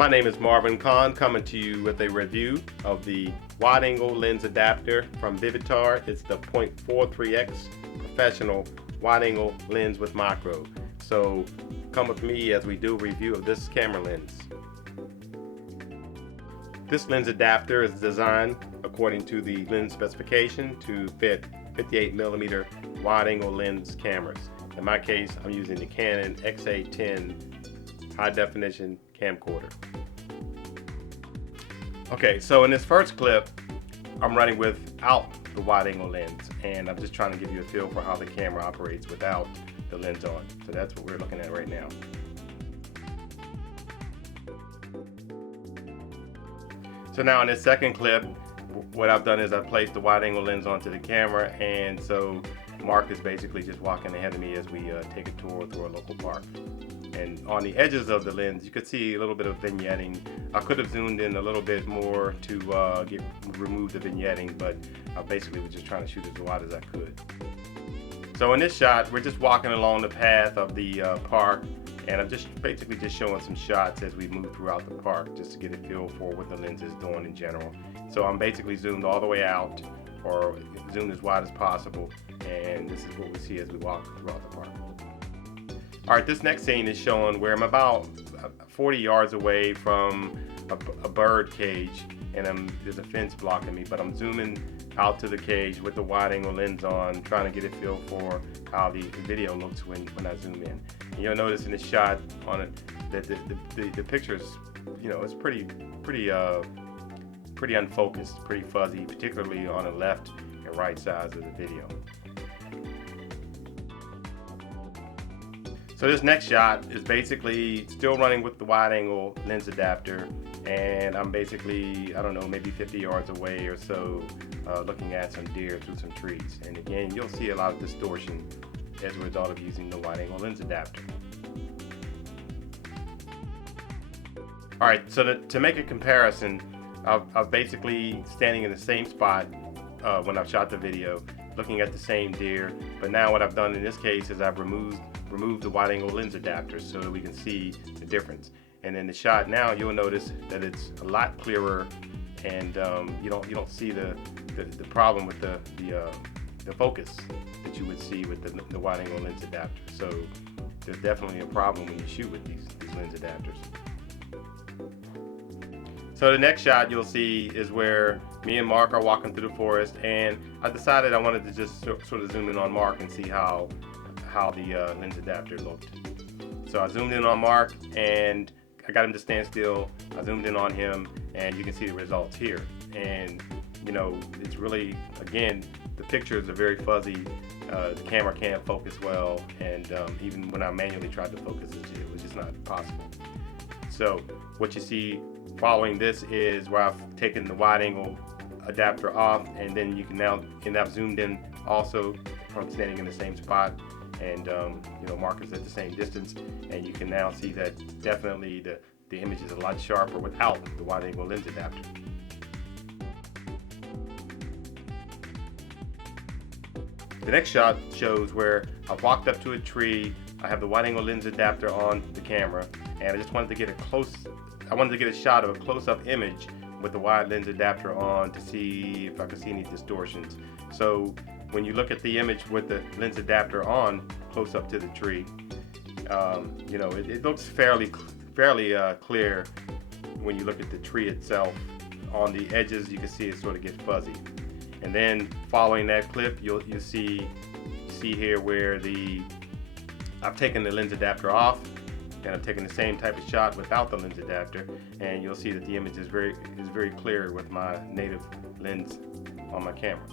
My name is Marvin Kahn, coming to you with a review of the wide angle lens adapter from Vivitar. It's the 0.43x professional wide angle lens with macro. So come with me as we do a review of this camera lens. This lens adapter is designed according to the lens specification to fit 58mm wide angle lens cameras. In my case, I'm using the Canon XA10 high definition camcorder. Okay, so in this first clip, I'm running without the wide angle lens, and I'm just trying to give you a feel for how the camera operates without the lens on. So that's what we're looking at right now. So now in this second clip, what I've done is I've placed the wide angle lens onto the camera, and so Mark is basically just walking ahead of me as we take a tour through a local park. And on the edges of the lens, you could see a little bit of vignetting. I could have zoomed in a little bit more to remove the vignetting, but I basically was just trying to shoot as wide as I could. So in this shot, we're just walking along the path of the park, and I'm just basically just showing some shots as we move throughout the park, just to get a feel for what the lens is doing in general. So I'm basically zoomed all the way out, or zoomed as wide as possible, and this is what we see as we walk throughout the park. Alright, this next scene is showing where I'm about 40 yards away from a bird cage, and there's a fence blocking me, but I'm zooming out to the cage with the wide angle lens on, trying to get a feel for how the video looks when I zoom in. And you'll notice in the shot on it that the picture's, it's pretty unfocused, pretty fuzzy, particularly on the left and right sides of the video. So this next shot is basically still running with the wide angle lens adapter, and I'm basically, I don't know, maybe 50 yards away or so, looking at some deer through some trees. And again, you'll see a lot of distortion as a result of using the wide angle lens adapter. Alright, so to make a comparison, I've basically standing in the same spot when I've shot the video, looking at the same deer, but now what I've done in this case is I've removed the wide angle lens adapter so that we can see the difference. And in the shot now, you'll notice that it's a lot clearer, and you don't see the problem with the focus that you would see with the wide angle lens adapter. So there's definitely a problem when you shoot with these lens adapters. So the next shot you'll see is where me and Mark are walking through the forest, and I decided I wanted to just sort of zoom in on Mark and see how the lens adapter looked. So I zoomed in on Mark and I got him to stand still. I zoomed in on him, and you can see the results here. And it's really, again, the pictures are very fuzzy. The camera can't focus well, and even when I manually tried to focus it was just not possible. So what you see following this is where I've taken the wide angle adapter off, and then you can now, and I've zoomed in also from standing in the same spot, and Mark is at the same distance, and you can now see that definitely the image is a lot sharper without the wide angle lens adapter. The next shot shows where I've walked up to a tree, I have the wide angle lens adapter on the camera, and I just wanted to get a shot of a close-up image with the wide lens adapter on to see if I could see any distortions. So when you look at the image with the lens adapter on close up to the tree, it looks fairly clear when you look at the tree itself. On the edges, you can see it sort of get fuzzy. And then following that clip, you'll see here where I've taken the lens adapter off, and I'm taking the same type of shot without the lens adapter, and you'll see that the image is very clear with my native lens on my camera.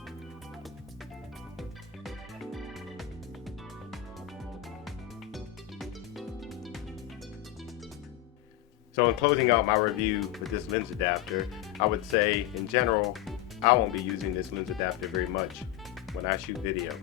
So in closing out my review with this lens adapter, I would say in general, I won't be using this lens adapter very much when I shoot video.